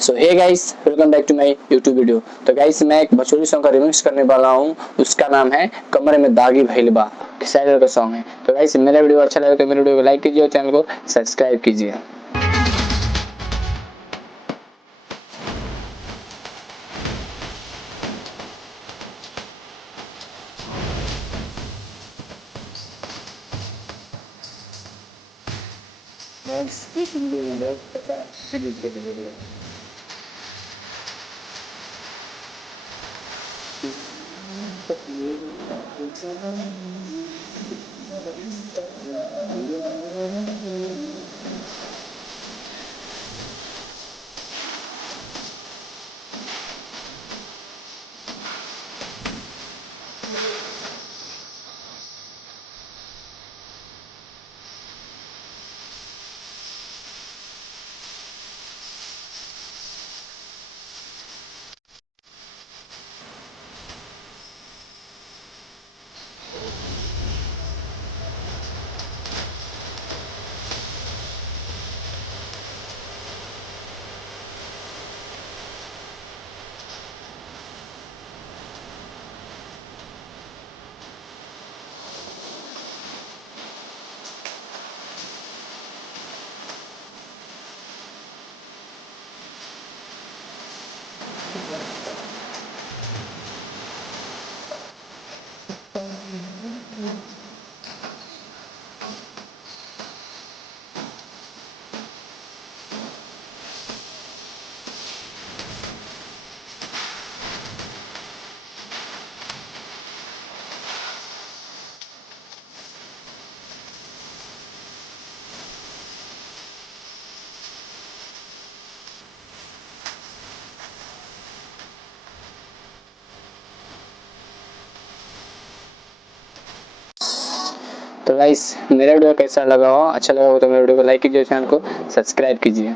So hey guys, welcome back to my YouTube video. तो guys मैं एक Bhojpuri song का रिमिक्स करने वाला हूँ। उसका नाम है कमरे में दागी भइल बा। किसाइलर का सॉन्ग है। तो गाइस मेरा वीडियो अच्छा लगे तो मेरे वीडियो को लाइक कीजिए और चैनल को सब्सक्राइब कीजिए। तो गाइस मेरा वीडियो कैसा लगा हो, अच्छा लगा हो तो मेरे वीडियो को लाइक कीजिए, चैनल को सब्सक्राइब कीजिए।